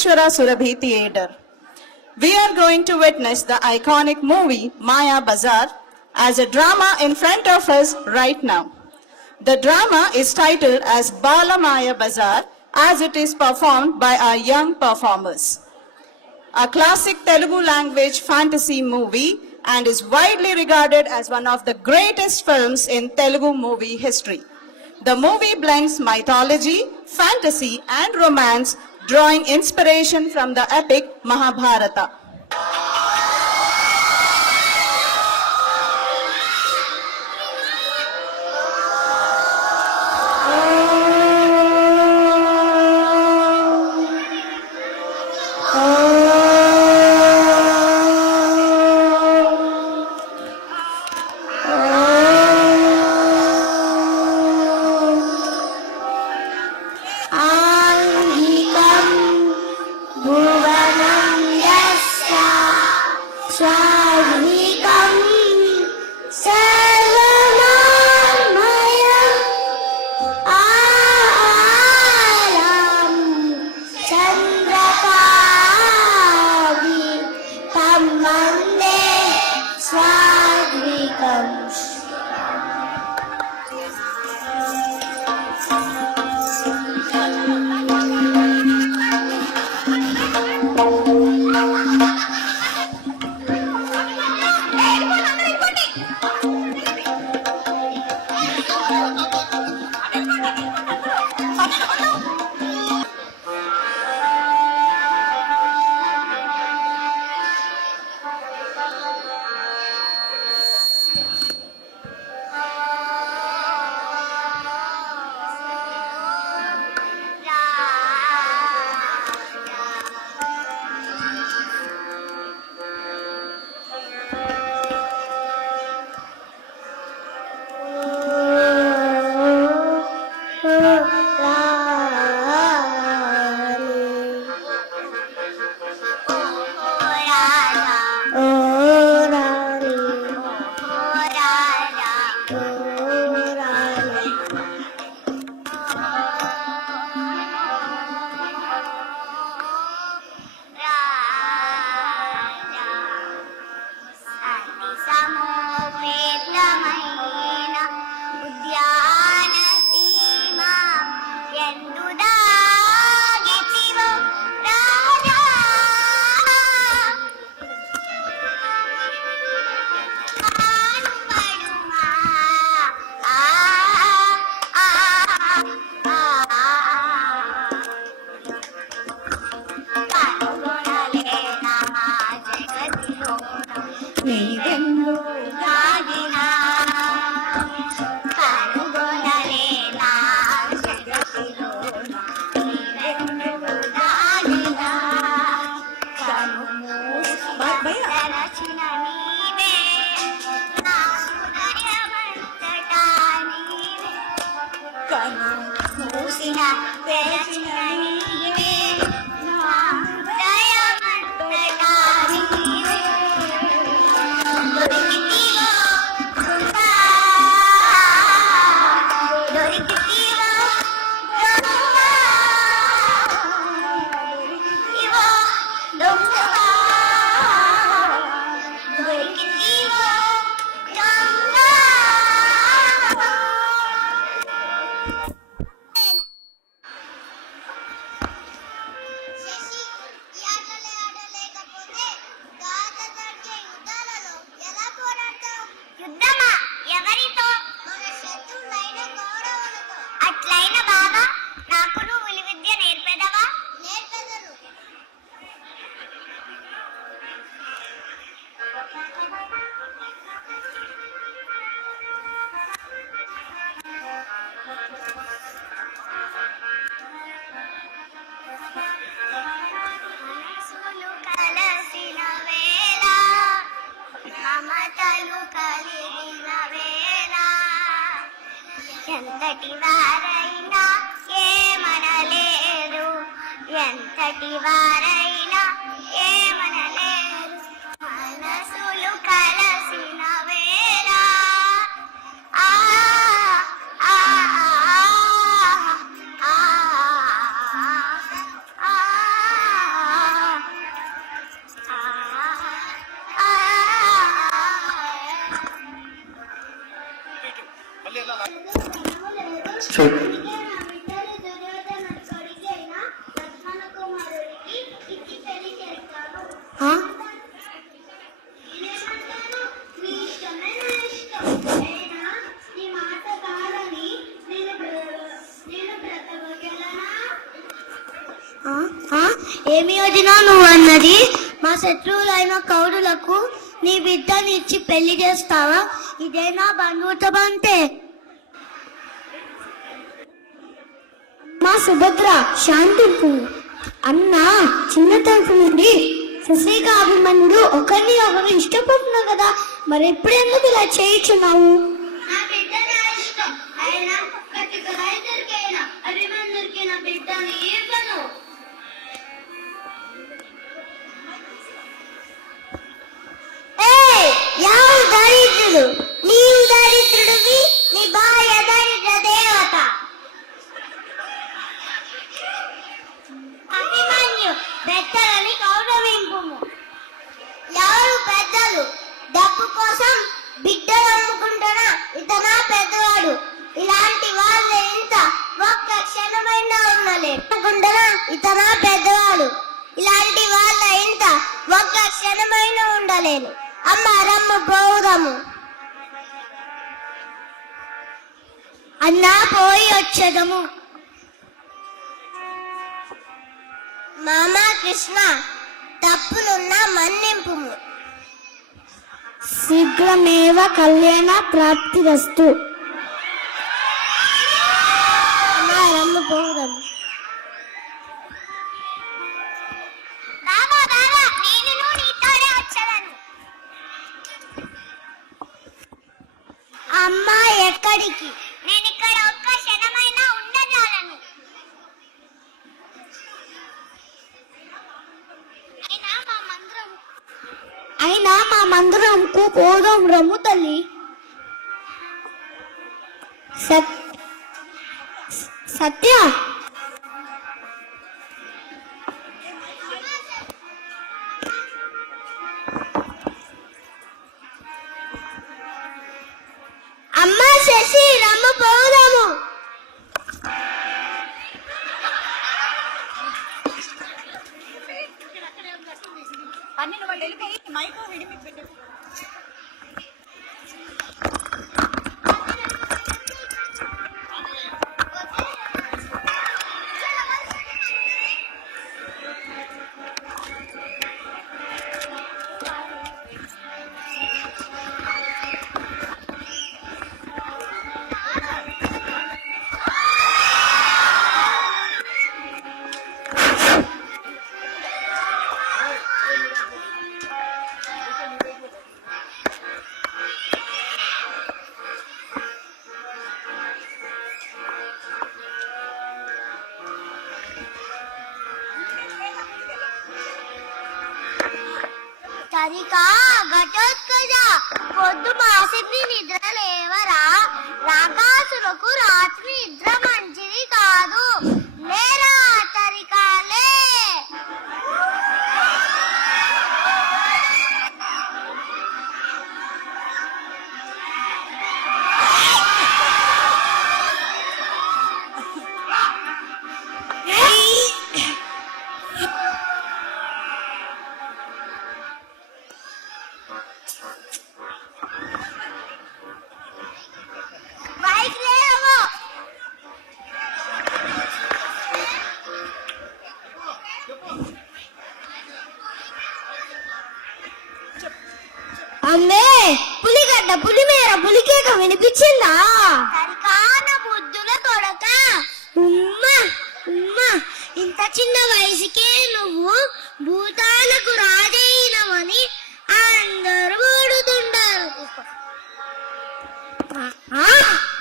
Yogeshwara Surabhi Theatre. We are going to witness the iconic movie Maya Bazaar as a drama in front of us right now. The drama is titled as Bala Maya Bazaar as it is performed by our young performers. A classic Telugu language fantasy movie and is widely regarded as one of the greatest films in Telugu movie history. The movie blends mythology, fantasy and romance, drawing inspiration from the epic Mahabharata. ఎంతటి వారైనా ఏమనలేరు, ఎంతటి వారైనా ఏమనలేరు, మనసులు కలసిన వేళ ఆ ఆ ఆ ఆ ఏమి వదినా నువ్వు అన్నది? మా శత్రువులైన కౌరులకు నీ బిడ్డని ఇచ్చి పెళ్లి చేస్తావా? ఇదేనా బంధుత్వం అంటే? మా సుభద్ర శాంతింపు. అన్న చిన్న తరపు నుండి శశిక అభిమన్యుడు ఒకరిని ఒకరు ఇష్టపడుతున్నావు కదా, మరి ఎప్పుడెందుకు ఇలా చేయించున్నావు? దరిద్రుడు, నీవు దరిద్రుడివి, నీ భార్య దరిద్ర దేవత. అభిమన్యు పెద్దలని గౌరవింపుము. ఎవరు పెద్దలు? డబ్బు కోసం బిడ్డలు అమ్ముకుంటున్నా ఇతనా పెద్దవాడు? ఇలాంటి వాళ్ళు ఎంత ఒక్క క్షణమైనా ఉండలేకుంటున్నా ఇతనా పెద్దవాడు? ఇలాంటి వాళ్ళ ఎంత ఒక్క క్షణమైనా ఉండలేను. అమ్మ రమ్మ పోదాము. అన్నా పోయి వచ్చేదము. మామ కృష్ణ, తప్పులున్నా మన్నింపు. శీఘ్రమేవ కళ్యాణ ప్రాప్తిరస్తు. అమ్మా రమ్మ పోదాము. అమ్మా ఎక్కడికి? నేను ఇక్కడ ఒక్క క్షణమైనా ఉండజాలను. అయినా మా మందిరంకు పోదాం రమ్ము తల్లి. సత్య అమ్మా శశి రమ్మ పోదాము. సరికా ఘటోత్కజ, పొద్దు మాసిని నిద్ర లేవరా. రాకాసులకు రాత్రి నిద్ర మంచిది కాదు. లేరా తరికాలే. అమ్మే పులిగడ్డ పులిమేర పులికేక వినిపించిందా? బుద్ధుల కొడక, ఉమ్మా ఉమ్మా, ఇంత చిన్న వయసుకే నువ్వు భూతాలకు రాజైనవని అందరూ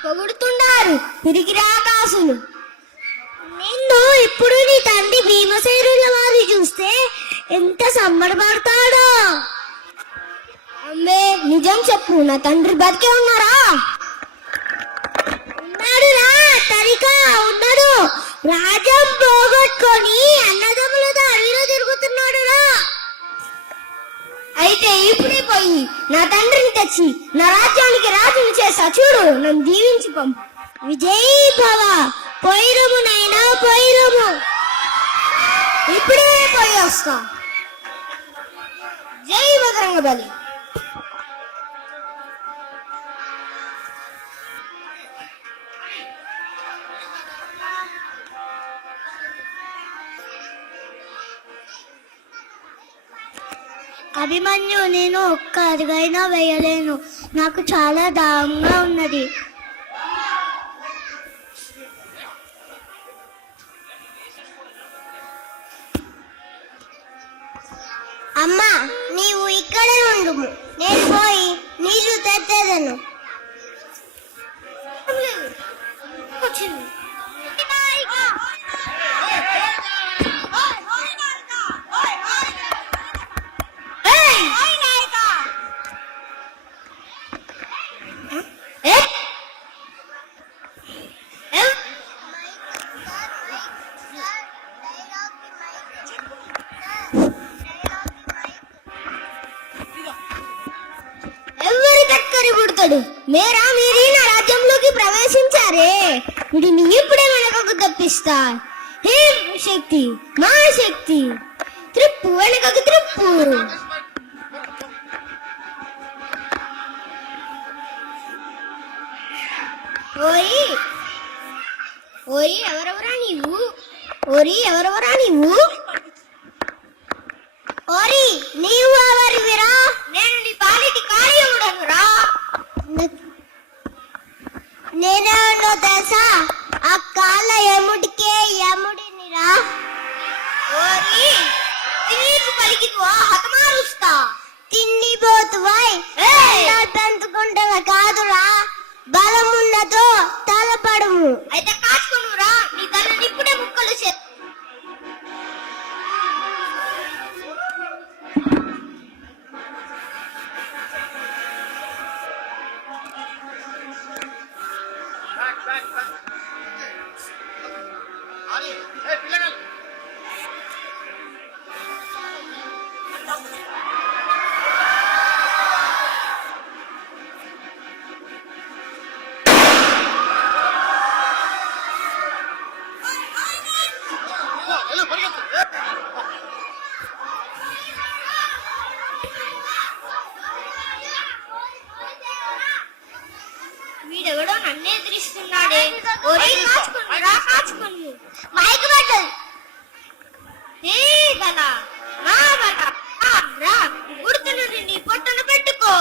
పొగుడుతుండారు తిరిగి రాకాసులు. నిన్ను ఇప్పుడు నీ తండ్రి భీమసేనుల వారి చూస్తే ఎంత సంబరపడతాడో. అమ్మే నిజం చెప్పు, నా తండ్రి బతికే ఉన్నారా? ఉన్నాడురా తరికా, ఉన్నాడు. రాజ్యం పోగొట్టుకొని అన్నదమ్ములతో అడవిలో తిరుగుతున్నాడురా. అయితే ఇప్పుడే పోయి నా తండ్రిని తెచ్చి నా రాజ్యానికి రాజుని చేస్తా చూడు. నన్ను దీవించి పంపు. విజయ్ భవ. పోయిరము నైనా పోయిరము. ఇప్పుడే పోయి వస్తా. జై బజరంగ బలి. అభిమన్యు, నేను ఒక్క అడుగైనా వేయలేను. నాకు చాలా దాహంగా ఉన్నది. అమ్మా, నీవు ఇక్కడే ఉండుము. నేను పోయి నీళ్లు తెచ్చేదను. వచ్చింది. మేరా మీరీ నా రాజ్యంలోకి ప్రవేశించారే, వీడిని ఇప్పుడే వెనకకు తప్పిస్తా. హే శక్తి, మా శక్తి, త్రిప్పు వెనకకు త్రిప్పు. ఓరి ఓరి ఎవరెవరా నీవు? ఓరి ఎవరెవరా నీవు? ఓరి నీవు ఎవరివిరా? నేను నీ పాలిటి కార్యముడను రా. నేనే ఉన్నో తెలుసా? ఆ కాళ్ళ ఎముడికే ఎముడినిరా. ఓరి తిరిగి పలికితువా హతమారుస్తా. తిండిపోతువాయ్ పెంచుకుంటున్న కాదురా, బలమున్నతో తలపడము. అయితే కాచుకునురా, నీ తల్లిని ఇప్పుడే ముక్కలు చే. వీడెవడో నన్నే ఎదిరిస్తున్నాడే. కాచుకుని మైక్ బట్టలు ఏ బల నా బల గుర్తున్నది నీ పొట్టను పెట్టుకో.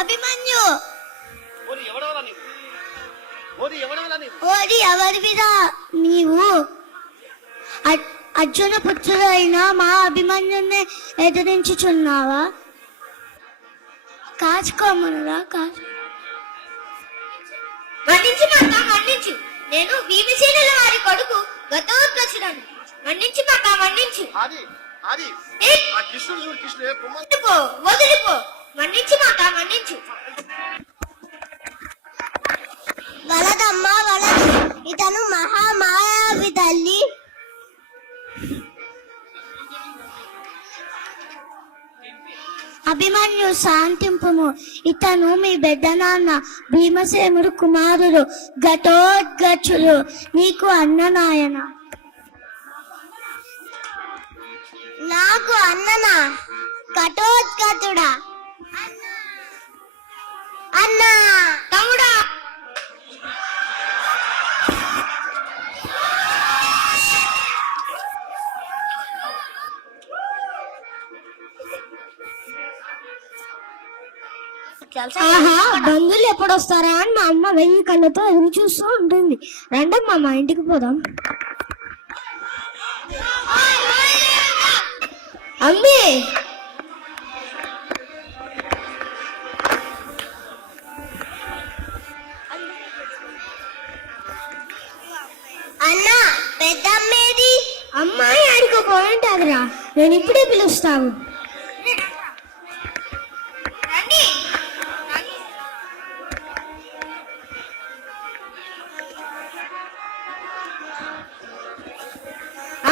అభిమన్యు, ఓరి ఎవరివిరా నీవు? అర్జున పుత్రుడైన మా అభిమన్యుని ఎదిరించుచున్నావా? కాచుకోమనురా, మన్నించు. నేను భీమసేనుల వారి కొడుకు గతోత్కచుడను. మన్నించి మాత మన్నించు. వదిలిపో. మన్నించి మాత మన్నించు. వలదమ్మా వలదు, ఇతను మహామాయావి తల్లి. అభిమన్యు శాంతింపుము. ఇతను మీ బిడ్డ నాన్న భీమసేనుడు కుమారుడు ఘటోత్కచుడు, నీకు అన్ననాయన. నాకు అన్ననా? ఘటోత్కచుడా? అన్నా తమ్ముడా. ఆహా బంధువులు ఎప్పుడు వస్తారా అని మా అమ్మ 1000 కళ్ళతో ఎదురు చూస్తూ ఉంటుంది. రండమ్మా మా ఇంటికి పోదాం. అమ్మి అన్నా పెద్దమ్మేది? అమ్మాయి ఆడికో పోయింటాదిరా, నేను ఇప్పుడే పిలుస్తాను.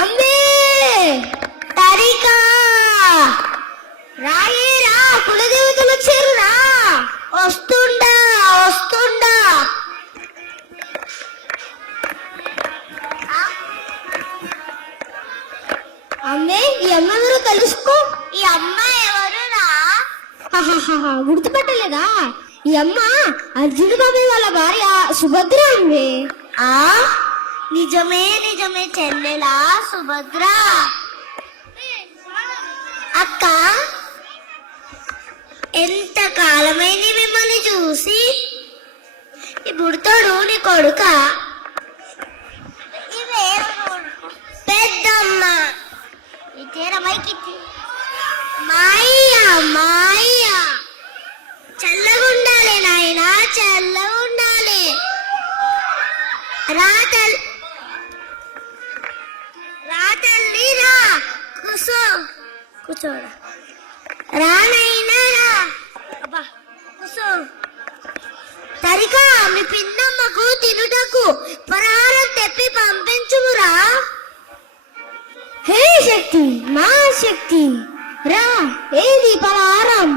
అమ్మే తరికా రాయేరా, కులదేవతలు వచ్చారు రా. వస్తుండా వస్తుండా. అమ్మే ఈ అమ్మ ఎవరో తెలుసుకో. ఈ అమ్మ ఎవరురా? గుర్తుపట్టలేదా? ఈ అమ్మ అర్జునుడు బాబాయ్ వాళ్ళ భార్య సుభద్ర అమ్మే. ఆ నిజమే నిజమే చెల్లెలా సుభద్ర. అక్క ఎంత కాలమైంది మిమ్మల్ని చూసి. ఈ బుడతోడు నీ కొడుక? పెద్దమ్మ మాయ్యా మాయ్యా చల్లగుండాలి నాయనా, చల్లగుండాలి. రా తల్లి రా, కూర్చోరా. రా నాయనా రా. అబ్బా కూర్చో. తరికా మీ పిన్నమ్మకు తినుటకు పరహారం తెప్పి పంపించుమురా. హే శక్తి మా శక్తి రా, ఏది పలహారం?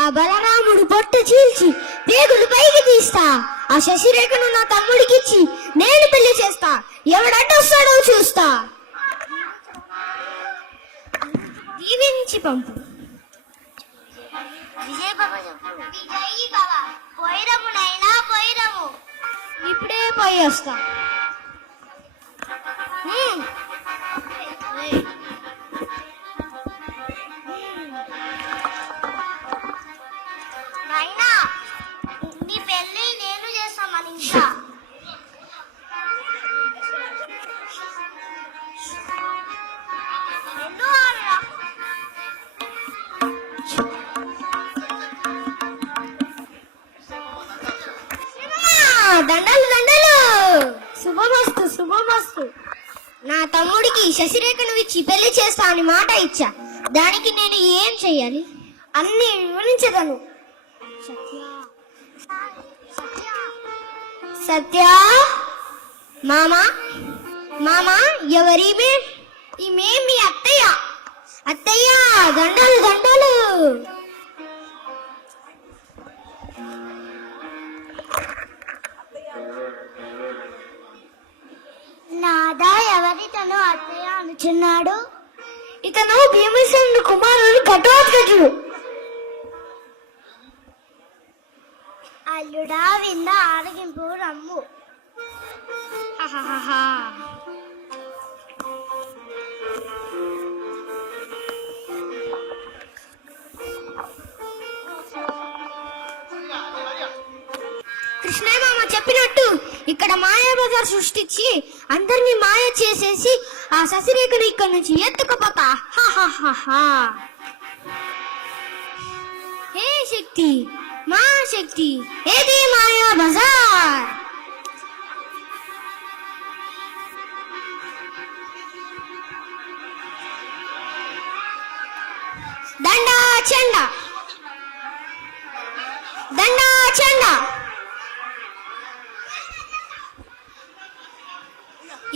ఆ బలరాముడు పొట్టు చీల్చి పేగులు పైకి తీస్తా. ఆ శశిరేఖను నా తమ్ముడికిచ్చి నేను పెళ్లి చేస్తా. ఎవడడ్డొస్తాడో చూస్తా. దీవించి పంపు. ఇప్పుడే పోయి వస్తా. నీ పెళ్లి నేను చేస్తామని ఇంకా దండలు దండలు. శుభమస్తు శుభమస్తు. నా తమ్ముడికి శశిరేఖను ఇచ్చి పెళ్లి చేస్తా అని మాట ఇచ్చా. దానికి నేను ఏం చెయ్యాలి? అన్ని వివరించదను. సత్య మామా మామా ఎవరిమే? ఈమె మీ అత్తయ్య. అత్తయ్య దండలు దండలు. నాదా ఎవరి తను అత్తయ్య అనుచున్నాడు? ఇతను భీమసేనుడి కుమారుడు ఘటోత్కచుడు. అల్లుడా వింద ఆరగింపు రమ్ము. కృష్ణయ్య మామ చెప్పినట్టు ఇక్కడ మాయా బజార్ సృష్టించి అందరినీ మాయ చేసేసి ఆ శశిరేఖను ఇక్కడ నుంచి ఎత్తుకుపోతా. హే శక్తి మా శక్తి, ఏది మాయా బజార్. దండా చెండా దండా చెండా.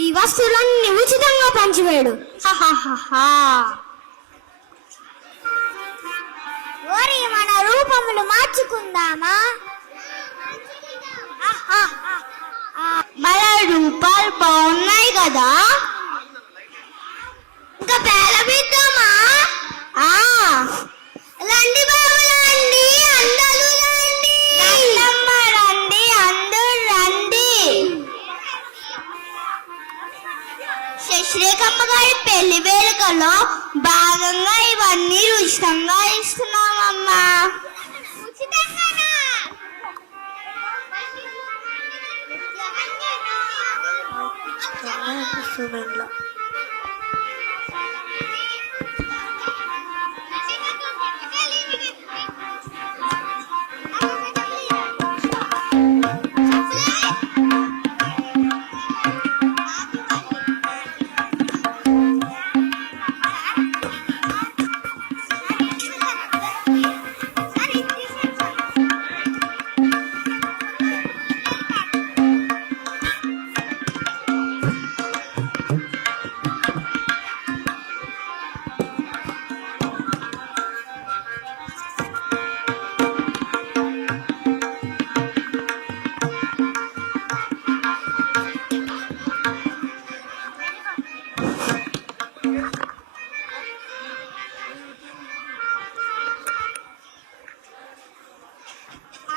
ఈ వస్తువులన్నీ ఉచితంగా పంచివేయడు. ఓరి మన రూపములు మార్చుకుందామా? మన రూపాలు బాగున్నాయి కదా, ఇంకా పేలమిద్దామా? రండి బాబు రండి, అందరూ రండి. రండి అందరూ రండి. శశిరేఖమ్మ గారి పెళ్లి వేడుకలో భాగంగా ఇవన్నీ ఉచితంగా ఇస్తున్నామమ్మా.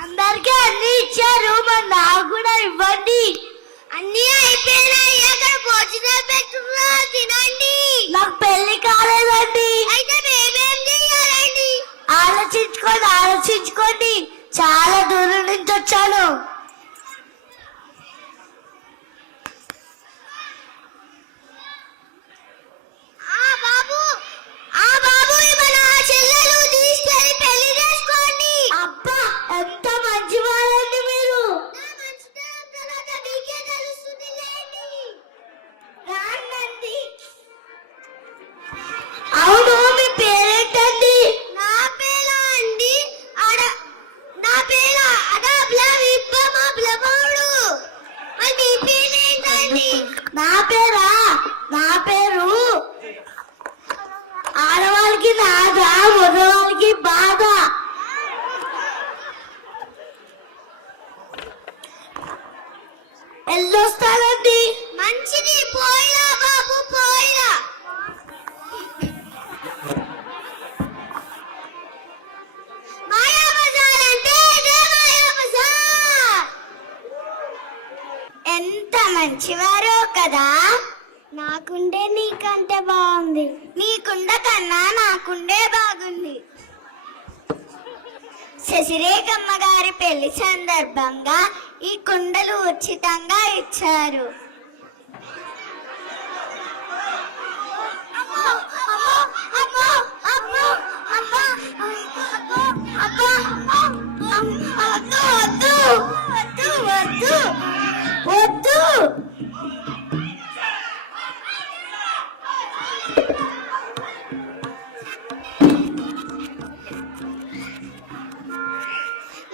అందరికీ అన్ని ఇచ్చారు, మరి నాకు కూడా ఇవ్వండి. అన్ని అయిపోయినాయి, అక్కడ భోజనాలు పెట్టుకున్నా తినండి. నాకు పెళ్లి కాలేదండి. అయితే మేమేం చెయ్యాలండి? ఆలోచించుకోండి, చాలా దూరం నుంచి వచ్చాను. బాబు మన చెల్లెలు తీసుకెళ్ళి పెళ్లి చేసుకోండి. అబ్బా ఎంత మంచి వాళ్ళండి మీరు. అవును, మీ పేరేంటండి? నా పేరా అండి, నా పేరా అడాబ్లా విప్ప రాదా మగవాళ్ళకి బాధ. వెళ్ళొస్తానండి. మంచిది, పోయిరా బాబు పోయిరా. మాయాబజార్ అంటే ఇదే మాయాబజార్. ఎంత మంచివారో కదా. నాకుండే నీకంటే బాగుంది. నీకుండ కన్నా నాకుండే బాగుంది. శశిరేఖమ్మ గారి పెళ్లి సందర్భంగా ఈ కుండలు ఉచితంగా ఇచ్చారు. వద్దు.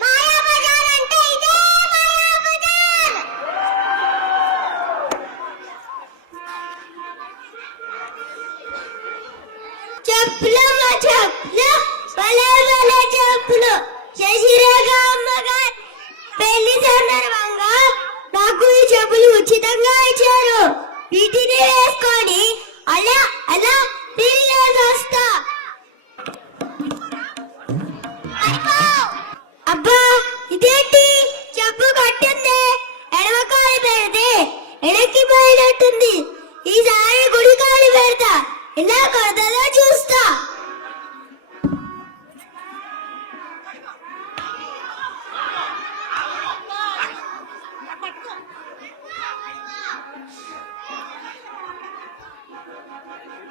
మాయాబజార్ అంటే ఇదే మాయాబజార్. చెప్పులమ్మ చెప్పులు, భలే భలే చెప్పులు. శశిరేఖ అమ్మగారు పెళ్లి సందర్భంగా నాకు ఈ చెప్పులు ఉచితంగా ఇచ్చారు. వీటిని వేసుకొని అలా అలా తిరిగేసి వస్తా. అబ్బా ఇదేంటి చెప్పు కట్టింది. ఎడమకాయ పెడితే ఎడకి పోయినట్టుంది. ఈసారి గుడికాయలు పెడతా. ఇలా కొడతలో చూస్తా.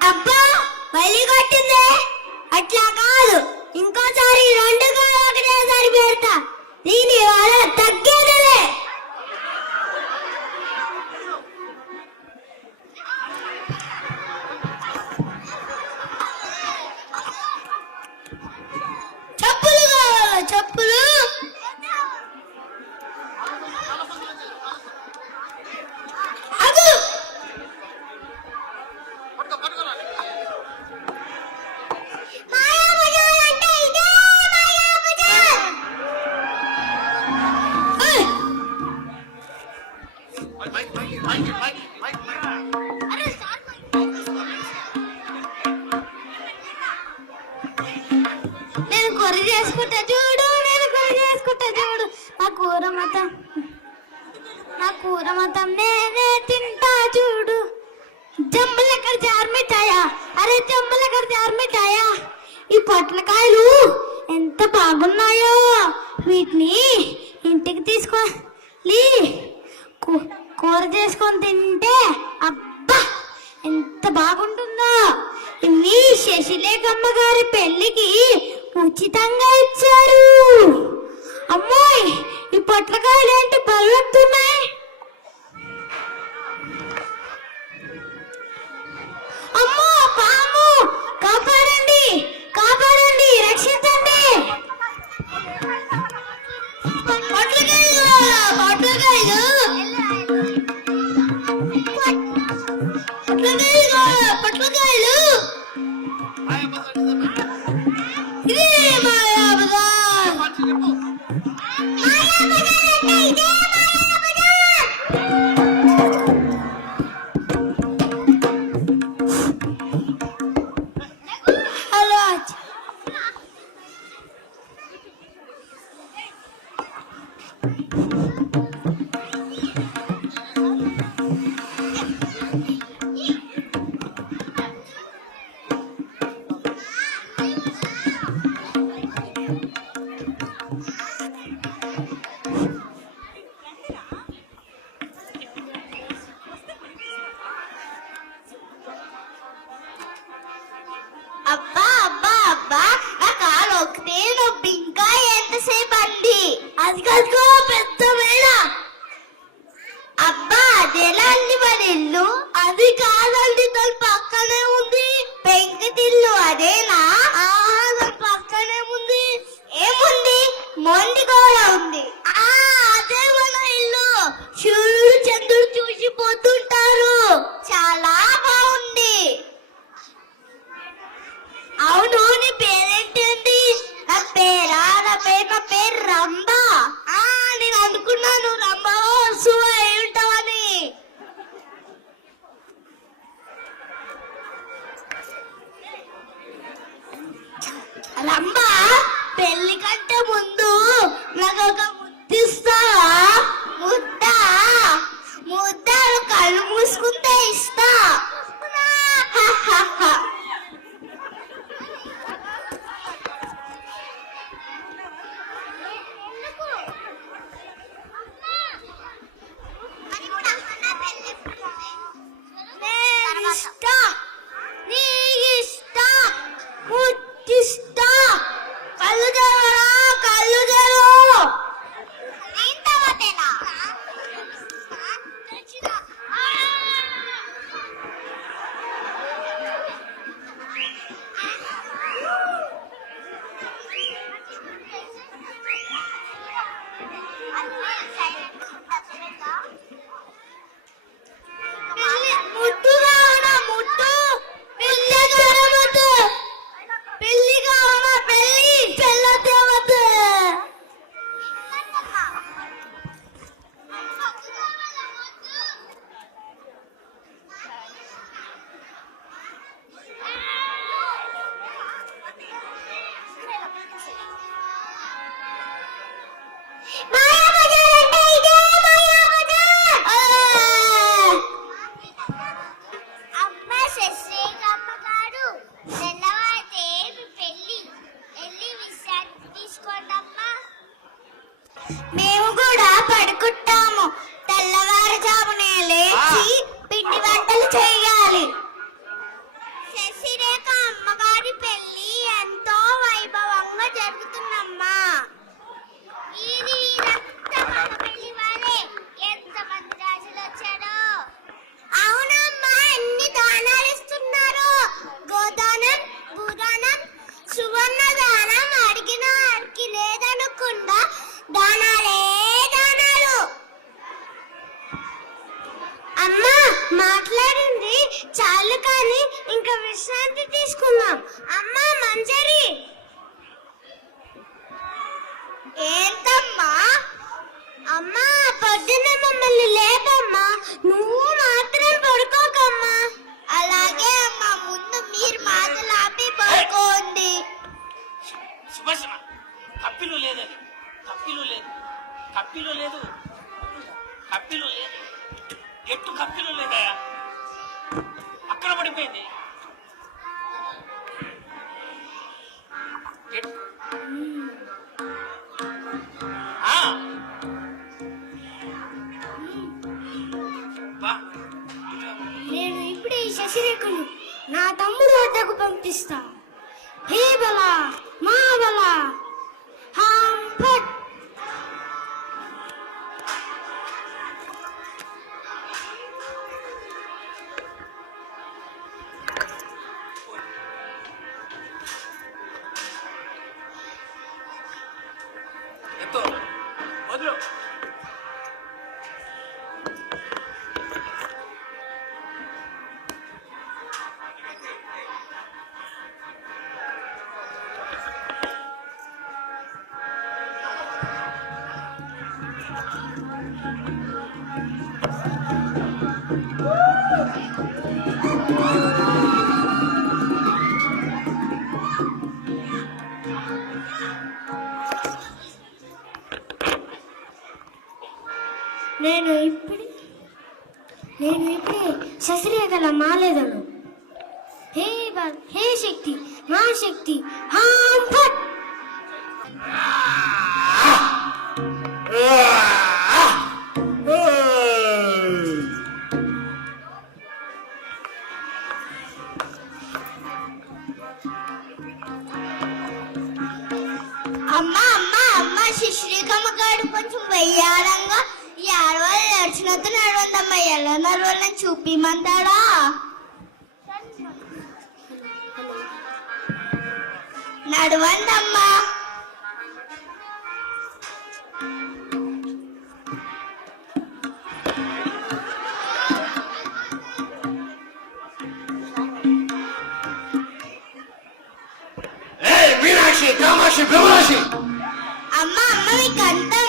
అబ్బా మళ్ళీ కొట్టిందే. అట్లా కాదు, ఇంకోసారి రెండు కాయలు ఒకటేసారి పెడతా. దీని వల్ల తగ్గేదిలే. చెప్పులు కావాలా? చెప్పులు అదు. మాయాబజార్ అంటే ఇదే మాయాబజార్. నేను కూర చేసుకుంటా చూడు. నా కూర మొత్తం నేనే తింటా చూడు. జంబలెక్కడ జారమిటాయా? అరే జంబలెక్కడ జారమిటాయా? ఈ పొట్లకాయలు ఎంత బాగున్నాయో. వీటిని ఇంటికి తీసుకొని కూర చేసుకొని తింటే అబ్బా ఎంత బాగుంటుందో. ఇవి శశిలేఖమ్మ గారి పెళ్లికి ఉచితంగా ఇచ్చారు. అమ్మాయి ఈ పొట్లకాయలు ఏంటి పళ్ళొస్తున్నాయి? అమ్మో పాము! కాపాడండి, కాపాడండి, రక్షించండి. పొట్లకాయలు పొట్లకాయలు పొట్లకాయలు. ఇదే మాయాబజార్. మాయాబజార్ అంటే ఇదే మాయాబజార్. హలో అబ్బా అబ్బా అబ్బా, నా కాలు ఒకటే నొప్పి. ఇంకా ఎంతసేపు అండి? అది కలుకో పెద్ద మేడ. అబ్బా అదేలా అండి మన ఇల్లు? అది కాదండి, దాని పక్కనే ఉంది. పెంకుటిల్లు అదేనా? ఆహా, దాని పక్కనే ఉంది. ఏముంది? మొండి గోడ ఉంది. అదే మన ఇల్లు. సూర్యుడు చంద్రుడు చూసిపోతుంటారు. చాలా బాగుంది. అవును, నాకు ఒక ముద్దిస్తావా? ముద్ద ముద్దలు కళ్ళు మూసుకుంటే ఇస్తా. మేము కూడా పడుకుంటాము. తెల్లవారుజామునే లేచి పిండి వంటలు చేయాలి. శశిరేఖ అమ్మగారి పెళ్లి ఎంతో వైభవంగా జరుగుతుందమ్మా. ఇది పెళ్లి వాళ్ళే ఎంతమంది రాజులు వచ్చారో. అవునమ్మా, ఎన్ని దానాలు ఇస్తున్నారు. గోదానం, భూదానం, సువర్ణ దానం. అడిగిన వారికి లేదనకుండా దానాలే దానాలు. అమ్మా మాట్లాడింది చాలు, కానీ ఇంకా విశ్రాంతి తీసుకుందాం. అమ్మా మంజరి. ఏంటమ్మా? అమ్మా పొద్దున్న మమ్మల్ని లేపమ్మా, నువ్వు మాత్రం పడుకోకమ్మా. అలాగే అమ్మా, ముందు మీరు మాటలు ఆపి పడుకోండి. సుభాషణ, కప్పిలు లేదని. కప్పిలు లేదు, కప్పిలు లేదు, కప్పిలు లేదు. ఎట్టు కప్పిలు లేదయా, అక్కడ పడిపోయింది. నేను ఇప్పుడే ఈ శశిరేఖను నా తమ్ముడు వద్దకు పంపిస్తా. హే బల మా బల హాంఫట్. ఎత్తో వదిలు. నేను ఇప్పుడే శశిరేఖల మాలేదను. హే శక్తి, మా శక్తి హాంఫట్. అమ్మా అమ్మా అమ్మా, శశిరేఖమ్మ గారు కొంచెం వెయ్యాలంగా ఈ ఆడవాళ్ళు నడిచినట్టు నడవందమ్మా. ఎలా నడవాలని చూపిమంటాడా? నడవందమ్మా. మీనాక్షి, కామాక్షి, భ్రమరాక్షి. అమ్మా అమ్మ మీకు అంతం.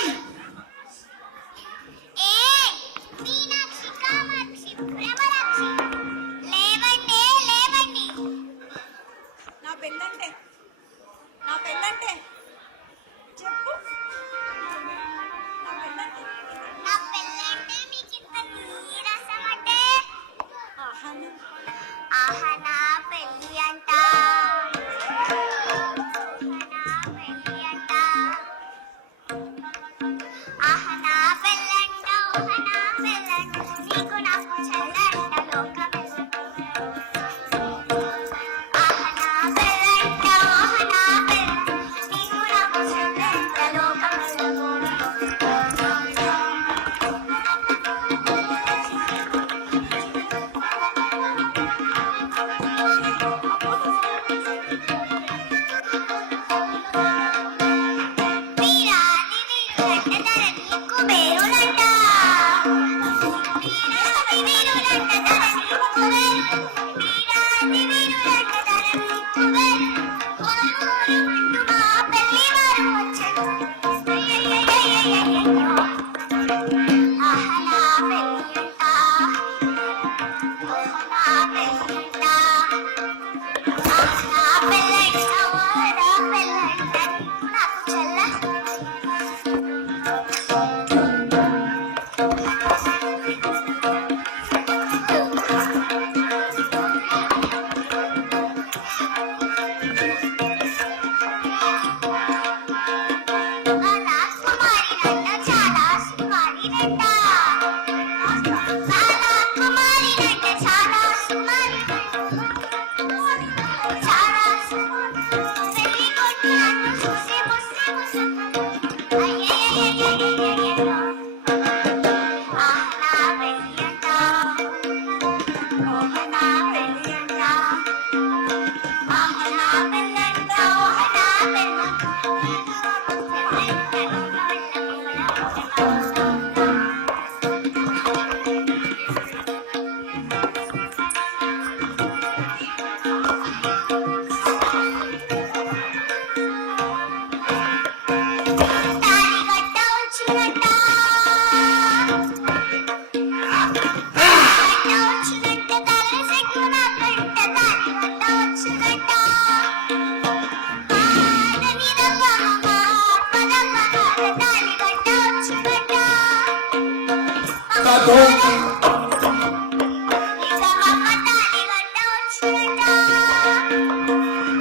నా పెళ్ళంటే చెప్పు.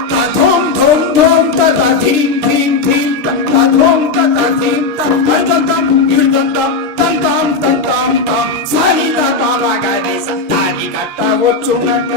తధోం ధోం ధోం తత ధీం ధీం ధీం తధోం తత ధీం తంతం యుద్ధం తంతం తంతం తం సనిత బాబాగానే సతాని కట్టవచ్చునట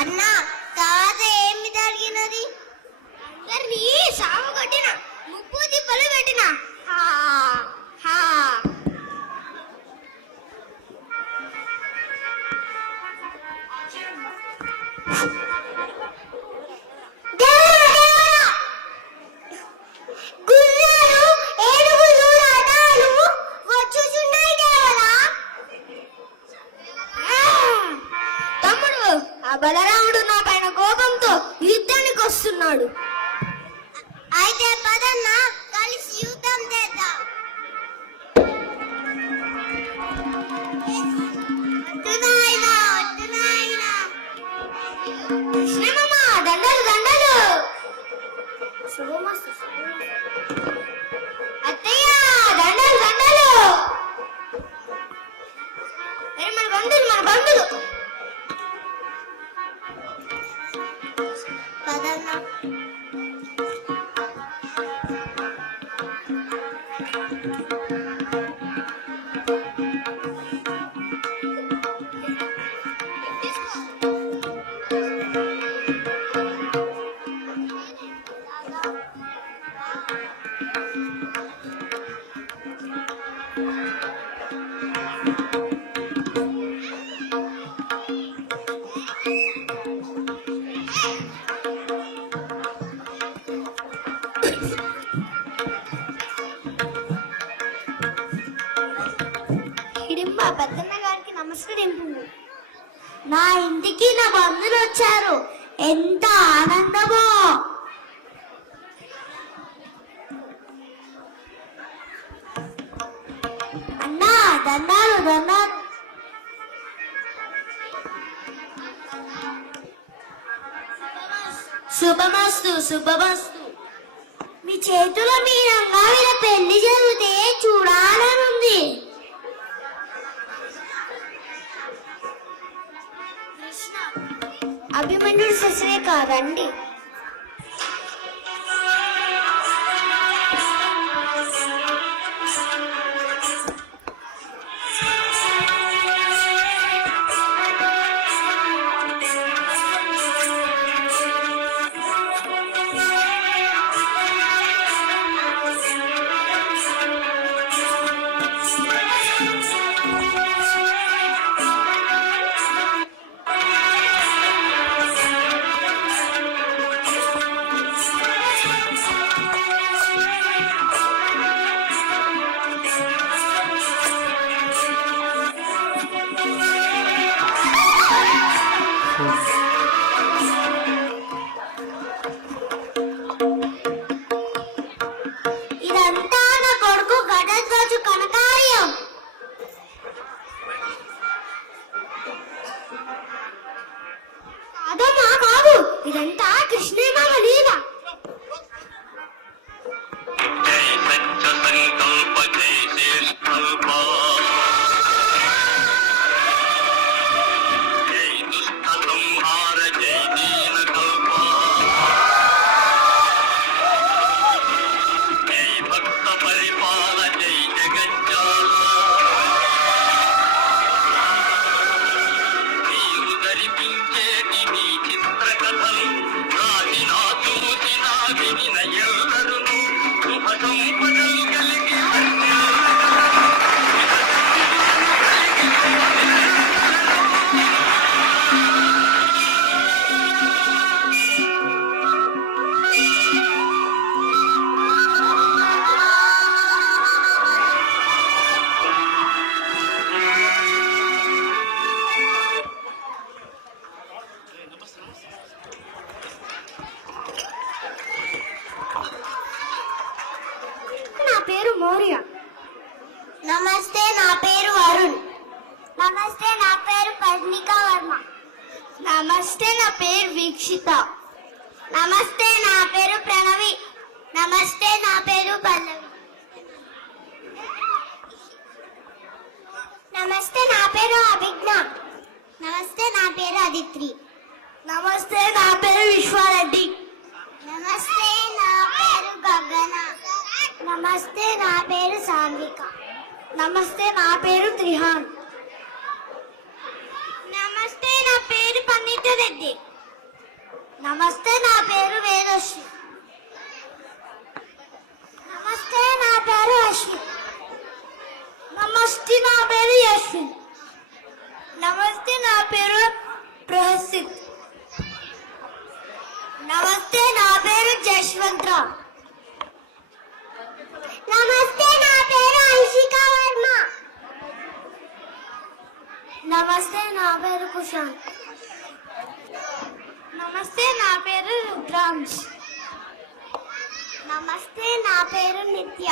అన్నా తర్వాత ఏమి జరిగినది? అందరినీ సాగు కొట్టిన, ముప్పు తిప్పలు పెట్టిన. బలరాముడు నా పైన కోపంతో యుద్ధానికి వస్తున్నాడు. అయితే పదన్న కలిసి యుద్ధం చేద్దాం. కృష్ణమ్మ దండలు దండలు. అత్తయ్య దండలు దండలు. మన బంధువులు మన బంధువులు. పదన్నా హిడింబా పెద్దన్న గారికి నమస్కరింపు. నా ఇంటికి నా బంధువులు వచ్చారు, ఎంత ఆనందమో. అన్నా దండాలు దండాలు. శుభమస్తు శుభమస్తు. చేతుల మీనంగా వీళ్ళ పెళ్లి జరిగితే చూడాలనుంది. అభిమన్యుడు శశిరే కాదండి. ఇదంతా నా కొడుకు గడద్రాజు కనకార్యం. కాదమ్మా కాదు, ఇదంతా కృష్ణమామ లీల. నా పేరు మౌర్య. నమస్తే, నా పేరు అరుణ్. నమస్తే, నా పేరు పర్ణికా వర్మ. నమస్తే, నా పేరు వీక్షిత. నమస్తే, నా పేరు ప్రణవి. నమస్తే, నా పేరు పల్లవి. నమస్తే, నా పేరు అభిజ్ఞ. నమస్తే, నా పేరు అదిత్రి. నమస్తే, నా పేరు విశ్వారెడ్డి. నమస్తే, నా పేరు గగన. నమస్తే, నా పేరు సాన్విక. నమస్తే, నా పేరు త్రిహాన్. నమస్తే, నా పేరు పన్నీత రెడ్డి. నమస్తే, నా పేరు వేదశ్రీ. నమస్తే, నా పేరు అశ్విన్. నమస్తే, నా పేరు యశ్విన్. నమస్తే, నా పేరు ప్రసిద్. నమస్తే, నా పేరు జశ్వంతరావు. నమస్తే, నా పేరు ఐషికా వర్మ. నమస్తే, నా పేరు కుశాంత్. నమస్తే, నా పేరు రుద్రాంశ్. నమస్తే, నా పేరు నిత్య.